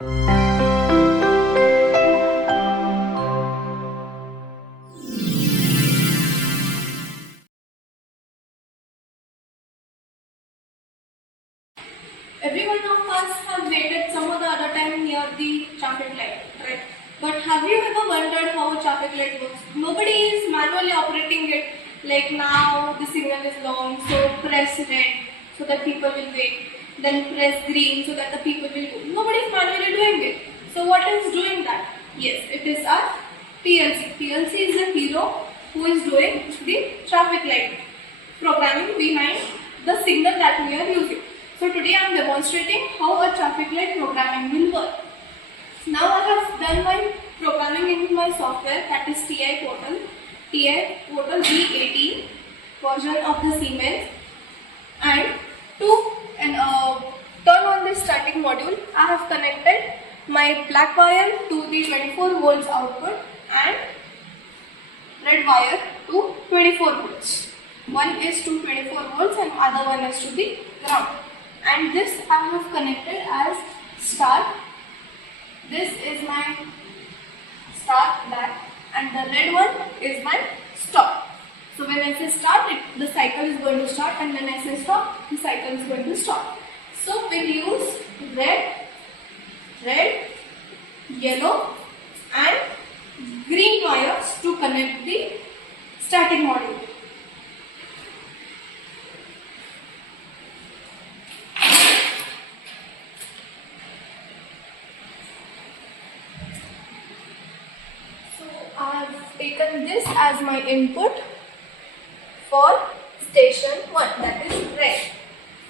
Everyone of us have waited some or the other time near the traffic light, right? But have you ever wondered how a traffic light works? Nobody is manually operating it. Like now the signal is long, so press red so that people will wait. Then press green so that the people will go. Nobody is manually doing it. So what is doing that? Yes, it is our PLC. PLC is the hero who is doing the traffic light programming behind the signal that we are using. So today I am demonstrating how a traffic light programming will work. Now I have done my programming in my software, that is TI portal V18 version of the Siemens, and to turn on this static module I have connected my black wire to the 24 volts output and red wire to 24 volts. One is to 24 volts and other one is to the ground. And this I have connected as start. This is my start back and the red one is my stop. So when I say start, the cycle is going to start, and when I say stop, the cycle is going to stop. So we'll use red, yellow and green wires to connect the static module. I have taken this as my input for station 1, that is red.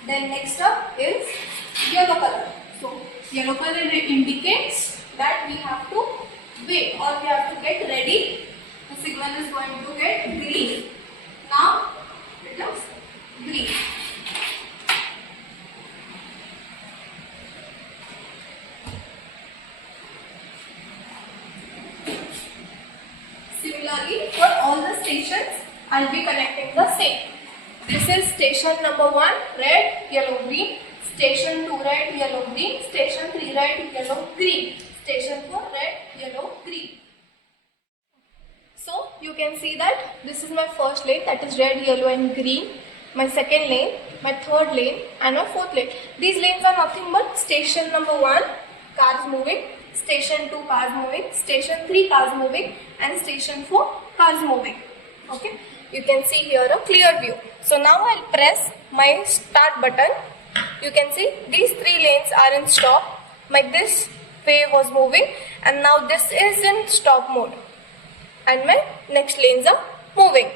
Then next up is yellow color. So yellow color indicates that we have to wait or we have to get ready. The signal is going to get green. Now it is green. Similarly, for all the stations, I will be connecting the same. This is station number 1, red, yellow, green. Station 2, red, yellow, green. Station 3, red, yellow, green. Station 4, red, yellow, green. So, you can see that this is my first lane, that is red, yellow and green. My second lane, my third lane and my fourth lane. These lanes are nothing but station number 1, cars moving. Station 2, cars moving, station 3, cars moving, and station 4, cars moving. Okay, you can see here a clear view. So now I'll press my start button. You can see these 3 lanes are in stop. This wave was moving, and now this is in stop mode, and my next lanes are moving.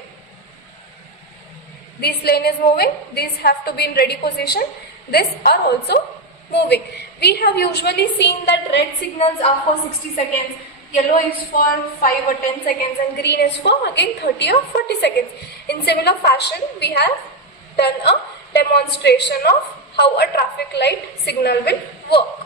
This lane is moving, these have to be in ready position. These are also moving. We have usually seen that red signals are for 60 seconds, yellow is for 5 or 10 seconds and green is for again 30 or 40 seconds. In similar fashion, we have done a demonstration of how a traffic light signal will work.